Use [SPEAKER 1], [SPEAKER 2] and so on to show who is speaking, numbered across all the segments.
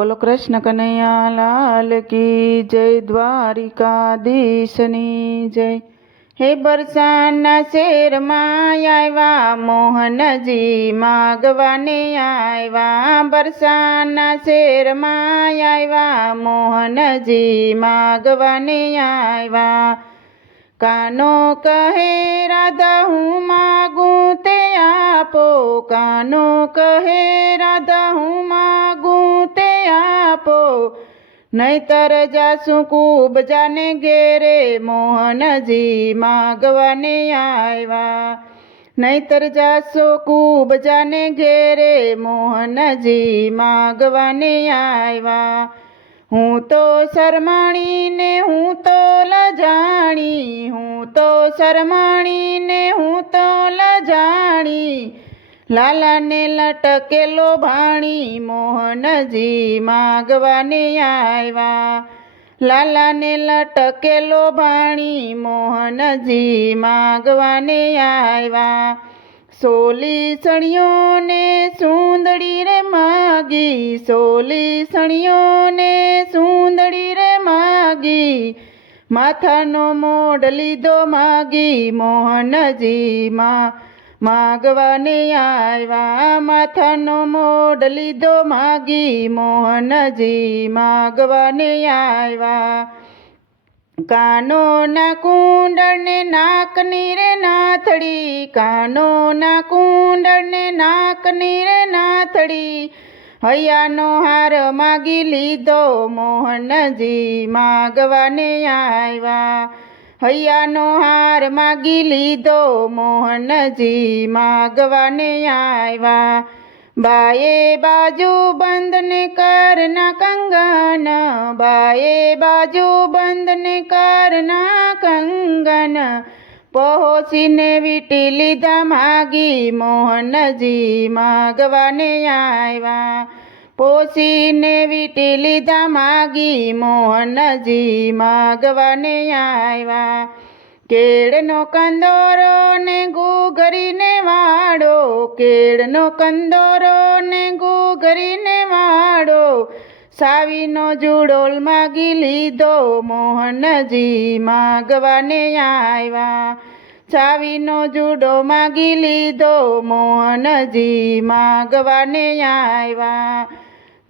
[SPEAKER 1] બોલો કૃષ્ણ કનૈયા લાલ કી જય દ્વારિકાધીશની જય. હે બરસાના શેરમાં આવ્યા મોહનજી માગવાને આવ્યા બરસાના શેરમાં આવ્યા મોહનજી માગવાને આવ્યા કાનો કહે, રાધા, હું માગું તે આપો. કાનો કહે, રાધા, હું માગું તે આપો, નહીતર જાસું કૂબ જાને ઘેરે મોહનજી માગવાને આવ્યા. નહીતર જાસો કૂબ જાને ઘેરે મોહનજી માગવાને આવ્યા. હું તો શરમાણી ને હું તો લજાણી, હું તો શરમાણી ને હું તો લજાણી લાલાને લટકેલો ભાણી મોહનજી માગવાને આવ્યા. લાલાને લટકેલો ભાણી મોહનજી માગવાને આવ્યા. સોલી સણિયોને સુંદડી રે માગી, સોલી સણિયોને સુંદડી રે માગી. માથાનો મોઢ લીધો માગી મોહનજી માં માગવાને આવ્યા, માથાનો મોઢ લીધો, માગી મોહનજી માગવાને આવ્યા. કાનોના કુંડળને નાક નીરે નાથડી, કાનોના કુંડળને નાક નીરે નાથડી. હૈયાનો હાર માગી લીધો, મોહનજી માગવાને આવ્યા. હૈયાનો હાર માગી લીધો મોહનજી માગવાને આવ્યા બાએ બાજુ બંધને કરના કંગન, બાએ બાજુ બંધને કરના કંગન. પહોંચીને વીટી લીધા માગી મોહનજી માગવાને આવ્યા પોસીને વીટી લીધા માગી મોહનજી માગવાને આવ્યા. કેળનો કંદોરો ને ગુગરીને વાડો કેળનો કંદોરો ને ગુગરીને વાડો સાવીનો જુડોલ માગી લીધો મોહનજી માગવાને આવ્યા. સાવીનો જુડો માગી લીધો મોહનજી માગવાને આવ્યા.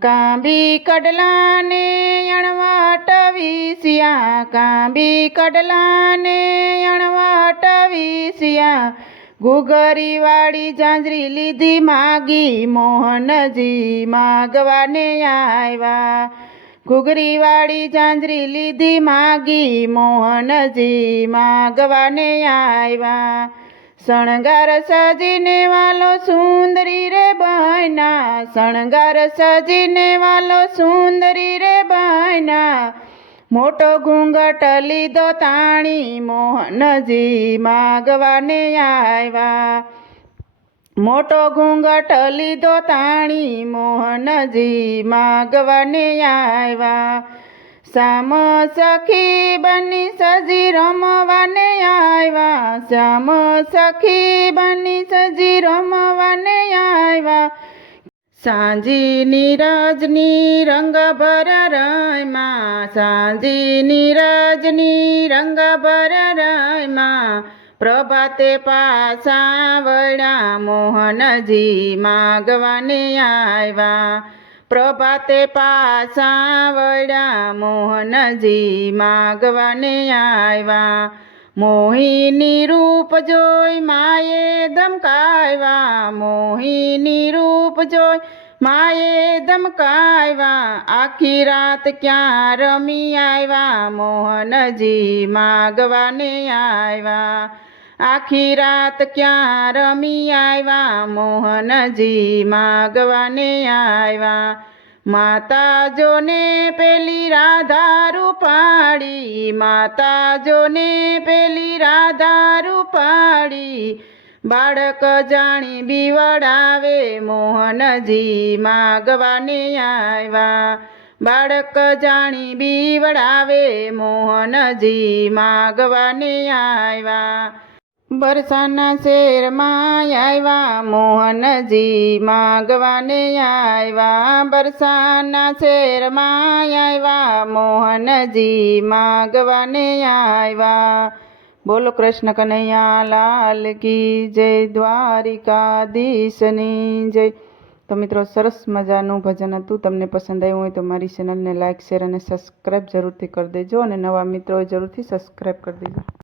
[SPEAKER 1] કાંબી કડલાને અણવાટ વિસિયા. કાંબી કડલાને અણવાટ વિસિયા. વાળી જાંજરી લીધી માગી. મોહનજી માગવાને આવ્યા. ઘૂઘરી વાળી જાંજરી લીધી માગી. મોહનજી માગવાને આવ્યા. શણગાર સજીને વાલો સુંદરી રે બહેના શણગાર સજીને વાલો સુંદરી રે બહેના મોટો ઘૂંઘટ લીધો તાણી મોહનજી માગવાને આવ્યા. મોટો ઘૂંઘટ લીધો તાણી મોહનજી માગવાને આવ્યા. શ્યામ સખી બની સજી રમવાને આવ્યા. શ્યામ સખી બની સજી રમવાને આવ્યા. સાંજી નીરજની રંગ ભર રયમાં. સાંજી નીરજની રંગ ભર રયમાં. પ્રભાતે પાછા વળ્યા મોહનજી માગવાને આવ્યા. પ્રભાતે પાસા વળ્યા મોહનજી માગવાને આવ્યા મોહિની રૂપ જોઈ માયે ધમકાવ્યા મોહિની રૂપ જોઈ માયે ધમકાવ્યા આખી રાત ક્યાં રમી આવ્યા મોહનજી માગવાને આવ્યા આખી રાત ક્યાં રમી આવ્યા? મોહનજી માગવાને આવ્યા. માતા જોને પેલી રાધા રૂપાળી માતા જોને પેલી રાધા રૂપાળી બાળક જાણી બીવડાવે મોહનજી માગવાને આવ્યા. બાળક જાણી બીવડાવે મોહનજી માગવાને આવ્યા. બરસાના શેરમાં આવ્યા મોહનજી માગવાને આવ્યા બરસાના શેરમાં આવ્યા મોહનજી માગવાને આવ્યા બોલો કૃષ્ણ કનૈયા, લાલ કી જય, દ્વારિકાધીશની જય. તો મિત્રો, સરસ મજાનું ભજન હતું. તમને પસંદ આવ્યું હોય તો મારી ચેનલને લાઇક શેર અને સબસ્ક્રાઈબ જરૂરથી કરી દેજો અને નવા મિત્રો જરૂરથી સબસ્ક્રાઈબ કરી દેજો.